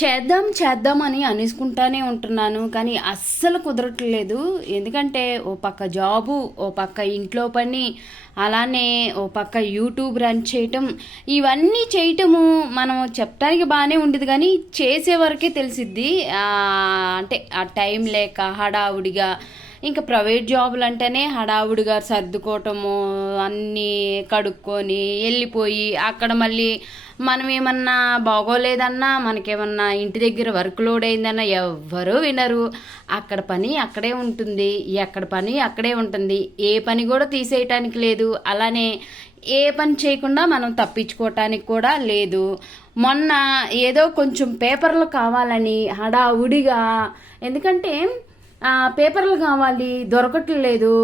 చేద్దాం చేద్దాం అని అనేసుకుంటానే ఉంటున్నాను, కానీ అస్సలు కుదరట్లేదు. ఎందుకంటే ఓ పక్క జాబు, ఓ పక్క ఇంట్లో పని, అలానే ఓ పక్క యూట్యూబ్ రన్ చేయటం, ఇవన్నీ చేయటము మనం చెప్పడానికి బాగానే ఉండేది, కానీ చేసే వరకే తెలిసిద్ది. అంటే ఆ టైం లేక హడావుడిగా, ఇంకా ప్రైవేట్ జాబులు అంటేనే హడావుడిగా సర్దుకోవటము, అన్నీ కడుక్కొని వెళ్ళిపోయి అక్కడ మళ్ళీ మనం ఏమన్నా బాగోలేదన్నా, మనకేమన్నా ఇంటి దగ్గర వర్క్ లోడ్ అయిందన్నా ఎవ్వరూ వినరు. అక్కడ పని అక్కడే ఉంటుంది, ఎక్కడ పని అక్కడే ఉంటుంది. ఏ పని కూడా తీసేయటానికి లేదు, అలానే ఏ పని చేయకుండా మనం తప్పించుకోవటానికి కూడా లేదు. మొన్న ఏదో కొంచెం పేపర్లు కావాలని హడావుడిగా, ఎందుకంటే పేపర్లు కావాలి, దొరకట్లేదు.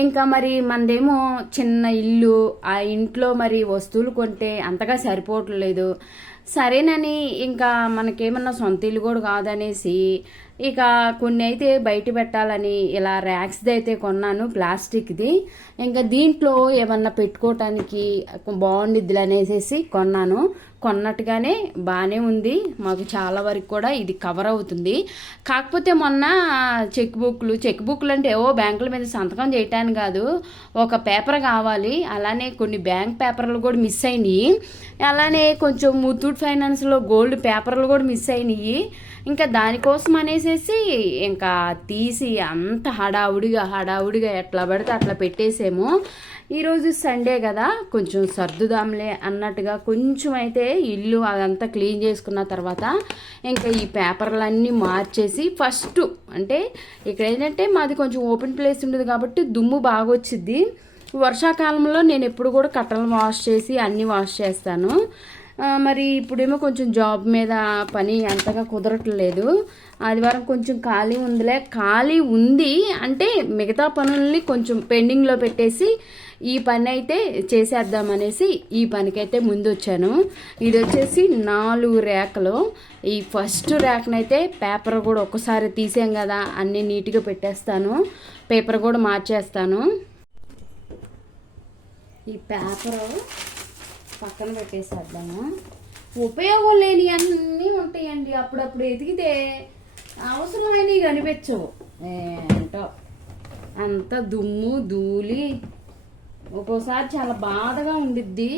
ఇంకా మరి మనదేమో చిన్న ఇల్లు, ఆ ఇంట్లో మరి వస్తువులు కొంటే అంతగా సరిపోవట్లేదు. సరేనని ఇంకా మనకేమన్నా సొంత ఇల్లు కూడా కాదనేసి ఇక కొన్ని అయితే బయట పెట్టాలని ఇలా ర్యాక్స్ది అయితే కొన్నాను, ప్లాస్టిక్ది. ఇంకా దీంట్లో ఏమన్నా పెట్టుకోవటానికి బాగుండిద్ది అనేసి కొన్నాను. కొన్నట్టుగానే బాగానే ఉంది, మాకు చాలా వరకు కూడా ఇది కవర్ అవుతుంది. కాకపోతే మొన్న చెక్ బుక్లు అంటే ఏవో బ్యాంకుల మీద సంతకం చేయటానికి కాదు, ఒక పేపర్ కావాలి. అలానే కొన్ని బ్యాంక్ పేపర్లు కూడా మిస్ అయినాయి. అలానే కొంచెం ముత్తూట్ ఫైనాన్స్లో గోల్డ్ పేపర్లు కూడా మిస్ అయినాయి. ఇంకా దానికోసం అనేసి ఇంకా తీసి అంత హడావుడిగా ఎట్లా పడితే అట్లా పెట్టేసాము. ఈరోజు సండే కదా, కొంచెం సర్దుదాంలే అన్నట్టుగా కొంచెం అయితే ఇల్లు అదంతా క్లీన్ చేసుకున్న తర్వాత ఇంకా ఈ పేపర్లన్నీ మార్చేసి ఫస్ట్, అంటే ఇక్కడ ఏంటంటే మాది కొంచెం ఓపెన్ ప్లేస్ ఉండదు కాబట్టి దుమ్ము బాగా వచ్చిద్ది. వర్షాకాలంలో నేను ఎప్పుడు కూడా కట్టలు వాష్ చేసి అన్నీ వాష్ చేస్తాను. మరి ఇప్పుడేమో కొంచెం జాబ్ మీద పని అంతగా కుదరట్లేదు. ఆదివారం కొంచెం ఖాళీ ఉంది అంటే మిగతా పనుల్ని కొంచెం పెండింగ్లో పెట్టేసి ఈ పని అయితే చేసేద్దామనేసి ఈ పనికైతే ముందు వచ్చాను. ఇది వచ్చేసి 4 ర్యాకులు. ఈ ఫస్ట్ ర్యాక్నైతే పేపర్ కూడా ఒక్కసారి తీసాం కదా, అన్నీ నీట్గా పెట్టేస్తాను, పేపర్ కూడా మార్చేస్తాను. ఈ పేపర్ పక్కన పెట్టేసేద్దాము. ఉపయోగం లేని అన్నీ ఉంటాయండి, అప్పుడప్పుడు ఎదిగితే అవసరమైనవి కనిపించవు. ఏంటో అంత దుమ్ము ధూళి ఒక్కోసారి చాలా బాధగా ఉండిద్ది.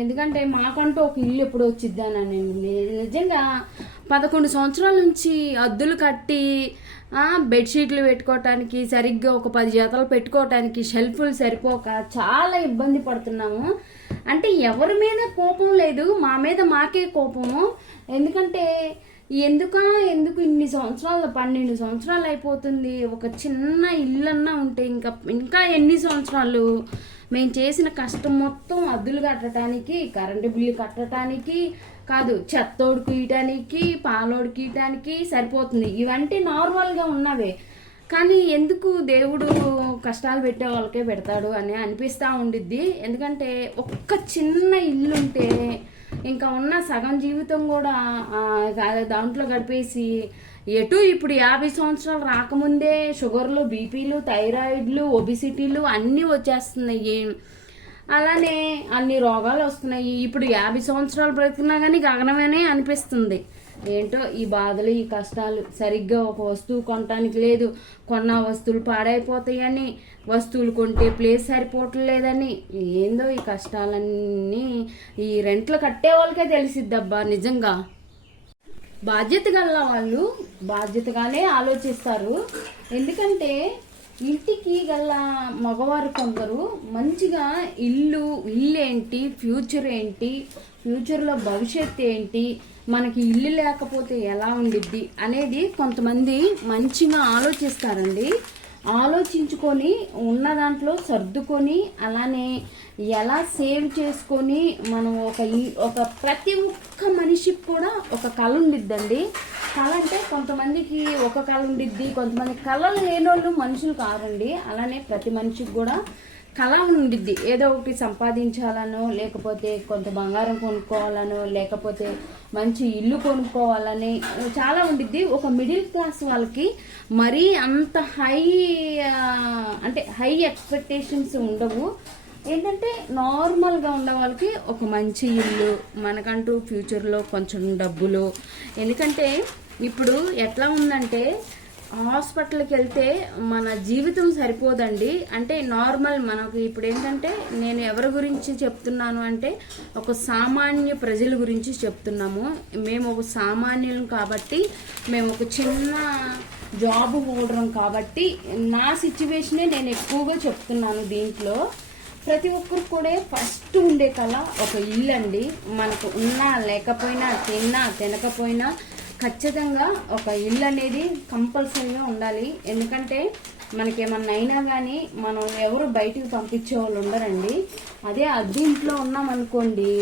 ఎందుకంటే మాకంటూ ఒక ఇల్లు ఎప్పుడు వచ్చిద్దానని నిజంగా 11 సంవత్సరాల నుంచి అద్దులు కట్టి బెడ్షీట్లు పెట్టుకోవటానికి, సరిగ్గా ఒక 10 జతలు పెట్టుకోవటానికి షెల్ఫ్లు సరిపోక చాలా ఇబ్బంది పడుతున్నాము. అంటే ఎవరి మీద కోపం లేదు, మా మీద మాకే కోపము. ఎందుకంటే ఎందుకు ఇన్ని సంవత్సరాలు, 12 సంవత్సరాలు అయిపోతుంది, ఒక చిన్న ఇల్లన్నా ఉంటే ఇంకా ఎన్ని సంవత్సరాలు. మేము చేసిన కష్టం మొత్తం అద్దులు కట్టడానికి, కరెంటు బిల్లు కట్టడానికి కాదు, చెత్తోడు కీయటానికి, పాలోడు కీయటానికి సరిపోతుంది. ఇవంటే నార్మల్గా ఉన్నవే, కానీ ఎందుకు దేవుడు కష్టాలు పెట్టే వాళ్ళకే పెడతాడు అని అనిపిస్తూ ఉండిద్ది. ఎందుకంటే ఒక్క చిన్న ఇల్లు ఉంటే ఇంకా ఉన్న సగం జీవితం కూడా దాంట్లో గడిపేసి ఇప్పుడు 50 సంవత్సరాలు రాకముందే షుగర్లు, బీపీలు, థైరాయిడ్లు, ఒబిసిటీలు అన్నీ వచ్చేస్తున్నాయి. అలానే అన్ని రోగాలు వస్తున్నాయి. ఇప్పుడు 50 సంవత్సరాలు బ్రతికినా కానీ గగనమేనే అనిపిస్తుంది. ఏంటో ఈ బాధలు, ఈ కష్టాలు. సరిగ్గా ఒక వస్తువు కొనటానికి లేదు, కొన్న వస్తువులు పాడైపోతాయని, వస్తువులు కొంటే ప్లేస్ సరిపోవట్లేదని, ఏందో ఈ కష్టాలన్నీ ఈ రెంట్లు కట్టే వాళ్ళకే తెలిసిద్దబ్బా. నిజంగా బాధ్యత గల వాళ్ళు బాధ్యతగానే ఆలోచిస్తారు. ఎందుకంటే ఇంటికి గల మగవారు కొందరు మంచిగా ఇల్లు ఏంటి, ఫ్యూచర్ ఏంటి, ఫ్యూచర్లో భవిష్యత్తు ఏంటి, మనకి ఇల్లు లేకపోతే ఎలా ఉండిద్ది అనేది కొంతమంది మంచిగా ఆలోచిస్తారండి. ఆలోచించుకొని ఉన్న దాంట్లో సర్దుకొని, అలానే ఎలా సేవ్ చేసుకొని మనం ఒక ప్రతి ఒక్క మనిషికి కూడా ఒక కళ ఉండిద్దండి. కళ అంటే కొంతమందికి ఒక కళ ఉండిద్ది, కొంతమంది కళలు లేనోళ్ళు మనుషులు కారండి. అలానే ప్రతి మనిషికి కూడా కళ ఉండిద్ది. ఏదో ఒకటి సంపాదించాలనో, లేకపోతే కొంత బంగారం కొనుక్కోవాలనో, లేకపోతే మంచి ఇల్లు కొనుక్కోవాలని చాలా ఉండిద్ది. ఒక మిడిల్ క్లాస్ వాళ్ళకి మరీ అంత హై ఎక్స్పెక్టేషన్స్ ఉండవు. ఏంటంటే నార్మల్గా ఉన్న వాళ్ళకి ఒక మంచి ఇల్లు, మనకంటూ ఫ్యూచర్లో కొంచెం డబ్బులు. ఎందుకంటే ఇప్పుడు ఎట్లా ఉందంటే హాస్పిటల్కి వెళ్తే మన జీవితం సరిపోదండి. అంటే నార్మల్ మనకు ఇప్పుడు ఏంటంటే నేను ఎవరి గురించి చెప్తున్నాను అంటే ఒక సామాన్య ప్రజల గురించి చెప్తున్నాము. మేము ఒక సామాన్యులం కాబట్టి, మేము ఒక చిన్న జాబ్ హోల్డరం కాబట్టి నా సిచ్యువేషనే నేను ఎక్కువగా చెప్తున్నాను. దీంట్లో ప్రతి ఒక్కరు కూడా ఫస్ట్ ఉండే కళ ఒక ఇల్లు అండి. మనకు ఉన్నా లేకపోయినా, తిన్నా తినకపోయినా ఖచ్చితంగా ఒక ఇల్లు అనేది కంపల్సరీగా ఉండాలి. ఎందుకంటే మనకేమన్నా అయినా కానీ మనం ఎవరు బయటికి పంపించే వాళ్ళు ఉండరండి. అదే అద్దె ఇంట్లో ఉన్నామనుకోండి,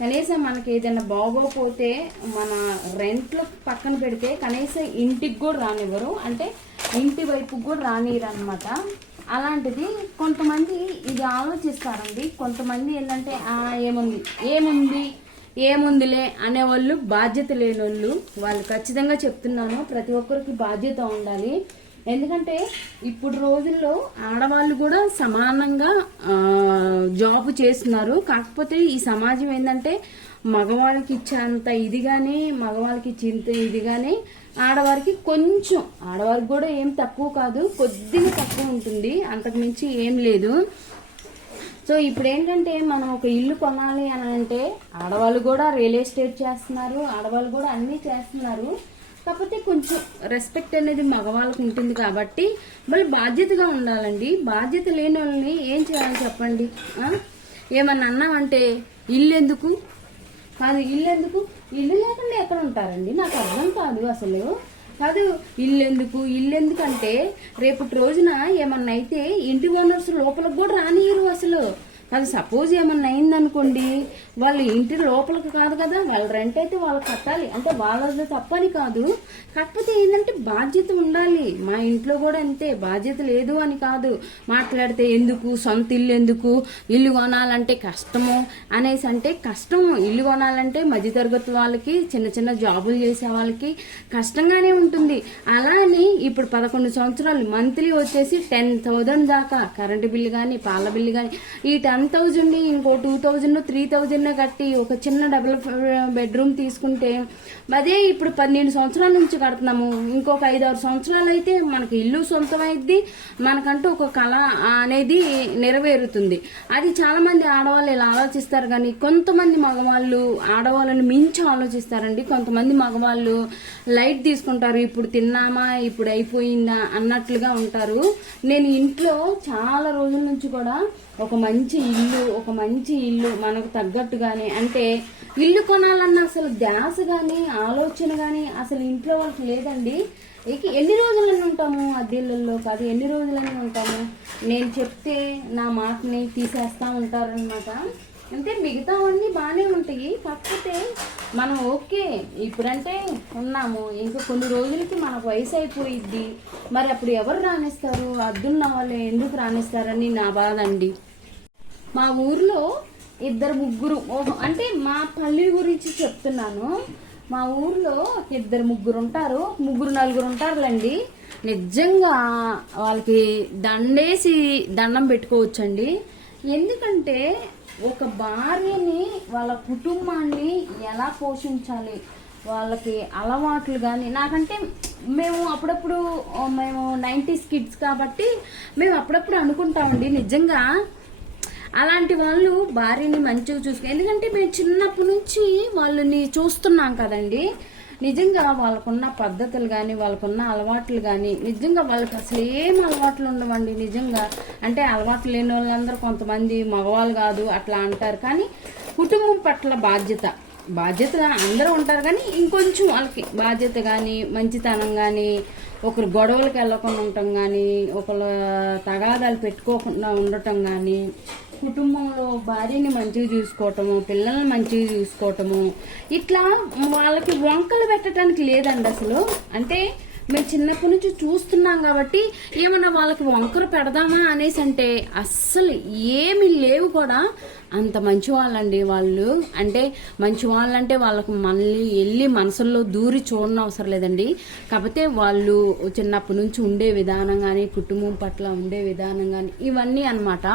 కనీసం మనకి ఏదైనా బాగోపోతే మన రెంట్లో పక్కన పెడితే కనీసం ఇంటికి కూడా రానివ్వరు, అంటే ఇంటి వైపుకి కూడా రానివ్వరు అనమాట. అలాంటిది కొంతమంది ఇది ఆలోచిస్తారండి. కొంతమంది ఏంటంటే ఏముంది ఏముంది ఏముందిలే అనేవాళ్ళు, బాధ్యత లేని వాళ్ళు ఖచ్చితంగా చెప్తున్నాను, ప్రతి ఒక్కరికి బాధ్యత ఉండాలి. ఎందుకంటే ఇప్పుడు రోజుల్లో ఆడవాళ్ళు కూడా సమానంగా జాబ్ చేస్తున్నారు. కాకపోతే ఈ సమాజం ఏంటంటే మగవాళ్ళకి ఇచ్చేంత ఇది కానీ, మగవాళ్ళకి ఇచ్చేంత ఇది కానీ ఆడవారికి కొంచెం, ఆడవారికి కూడా ఏం తక్కువ కాదు, కొద్దిగా తక్కువ ఉంటుంది, అంతకు మించి ఏం లేదు. సో ఇప్పుడు ఏంటంటే మనం ఒక ఇల్లు కొనాలి అని అంటే ఆడవాళ్ళు కూడా రియల్ ఎస్టేట్ చేస్తున్నారు, ఆడవాళ్ళు కూడా అన్నీ చేస్తున్నారు. కాకపోతే కొంచెం రెస్పెక్ట్ అనేది మగవాళ్ళకు ఉంటుంది కాబట్టి మళ్ళీ బాధ్యతగా ఉండాలండి. బాధ్యత లేని వాళ్ళని ఏం చేయాలి చెప్పండి? ఏమన్నా అన్నామంటే ఇల్లు ఎందుకు కాదు, ఇల్లు ఎందుకు, ఇల్లు లేకుండా ఎక్కడ ఉంటారండి? నాకు అర్థం కాదు అసలు. కాదు ఇల్లెందుకు అంటే రేపటి రోజున ఏమన్నా అయితే ఇంటి ఓనర్స్ లోపలికి కూడా రానియరు అసలు. అది సపోజ్ ఏమన్నా అయిందనుకోండి, వాళ్ళు ఇంటి లోపలికి కాదు కదా, వాళ్ళ రెంట్ అయితే వాళ్ళు కట్టాలి, అంటే వాళ్ళది తప్పని కాదు. కాకపోతే ఏంటంటే బాధ్యత ఉండాలి. మా ఇంట్లో కూడా అంతే, బాధ్యత లేదు అని కాదు. మాట్లాడితే ఎందుకు, సొంత ఇల్లు ఎందుకు, ఇల్లు కొనాలంటే కష్టము అనేసి, అంటే కష్టము. ఇల్లు కొనాలంటే మధ్యతరగతి వాళ్ళకి, చిన్న చిన్న జాబులు చేసే వాళ్ళకి కష్టంగానే ఉంటుంది. అలా అని ఇప్పుడు 11 సంవత్సరాలు మంత్లీ వచ్చేసి 10,000 దాకా కరెంటు బిల్లు కానీ, పాల బిల్లు కానీ, ఈ 10,000 ఇంకో 2,000 3,000 కట్టి ఒక చిన్న డబుల్ బెడ్రూమ్ తీసుకుంటే అదే ఇప్పుడు 12 సంవత్సరాల నుంచి కడుతున్నాము. ఇంకొక 5-6 సంవత్సరాలు అయితే మనకి ఇల్లు సొంతమైద్ది, మనకంటూ ఒక కళ అనేది నెరవేరుతుంది. అది చాలా మంది ఆడవాళ్ళు ఇలా ఆలోచిస్తారు, కానీ కొంతమంది మగవాళ్ళు ఆడవాళ్ళని మించి ఆలోచిస్తారండి. కొంతమంది మగవాళ్ళు లైట్ తీసుకుంటారు, ఇప్పుడు తిన్నామా ఇప్పుడు అయిపోయిందా అన్నట్లుగా ఉంటారు. నేను ఇంట్లో చాలా రోజుల నుంచి కూడా ఒక మంచి ఇల్లు మనకు తగ్గట్టుగానే, అంటే ఇల్లు కొనాలన్న అసలు ధ్యాస కానీ ఆలోచన కానీ అసలు ఇంట్లో వాళ్ళకి లేదండి. ఎన్ని రోజులని ఉంటాము అద్దెళ్ళల్లో కాదు, ఎన్ని రోజులని ఉంటాము. నేను చెప్తే నా మాటని తీసేస్తా ఉంటారనమాట. అంటే మిగతావన్నీ బాగానే ఉంటాయి, కాకపోతే మనం ఓకే ఇప్పుడంటే ఉన్నాము, ఇంకా కొన్ని రోజులకి మనకు వయసు అయిపోయిద్ది. మరి అప్పుడు ఎవరు రాణిస్తారు? అద్దున్న వాళ్ళు ఎందుకు రాణిస్తారని నా బాధ అండి. మా ఊర్లో 2-3, అంటే మా పల్లె గురించి చెప్తున్నాను. మా ఊర్లో 2-3 ఉంటారు, 3-4 ఉంటారులేండి. నిజంగా వాళ్ళకి దండేసి దండం పెట్టుకోవచ్చండి. ఎందుకంటే ఒక భార్యని, వాళ్ళ కుటుంబాన్ని ఎలా పోషించాలి, వాళ్ళకి అలవాట్లు కానీ, నాకంటే మేము అప్పుడప్పుడు, మేము 90s కిడ్స్ కాబట్టి మేము అప్పుడప్పుడు అనుకుంటామండి, నిజంగా అలాంటి వాళ్ళు భార్యని మంచిగా చూసుకో. ఎందుకంటే మేము చిన్నప్పటి నుంచి వాళ్ళని చూస్తున్నాం కదండి. నిజంగా వాళ్ళకున్న పద్ధతులు కానీ, వాళ్ళకున్న అలవాట్లు కానీ, నిజంగా వాళ్ళకి అసలు ఏం అలవాట్లు ఉండవండి. నిజంగా అంటే అలవాట్లు లేని వాళ్ళందరూ కొంతమంది మగవాళ్ళు కాదు అట్లా అంటారు, కానీ కుటుంబం పట్ల బాధ్యత అందరూ ఉంటారు, కానీ ఇంకొంచెం వాళ్ళకి బాధ్యత కానీ, మంచితనం కానీ, ఒకరు గొడవలకు వెళ్ళకుండా ఉండటం కానీ, ఒకరు తగాదాలు పెట్టుకోకుండా ఉండటం కానీ, కుటుంబంలో భార్యని మంచిగా చూసుకోవటము, పిల్లల్ని మంచిగా చూసుకోవటము, ఇట్లా వాళ్ళకి వంకలు పెట్టడానికి లేదండి అసలు. అంటే మేము చిన్నప్పటి నుంచి చూస్తున్నాం కాబట్టి ఏమన్నా వాళ్ళకి వంకలు పెడదామా అనేసి అంటే అస్సలు ఏమి లేవు కూడా. అంత మంచి వాళ్ళండి వాళ్ళు. అంటే మంచి వాళ్ళంటే వాళ్ళకు మళ్ళీ వెళ్ళి మనసుల్లో దూరి చూడడం అవసరం లేదండి. కాకపోతే వాళ్ళు చిన్నప్పటి నుంచి ఉండే విధానం కానీ, కుటుంబం పట్ల ఉండే విధానం కానీ, ఇవన్నీ అన్నమాట.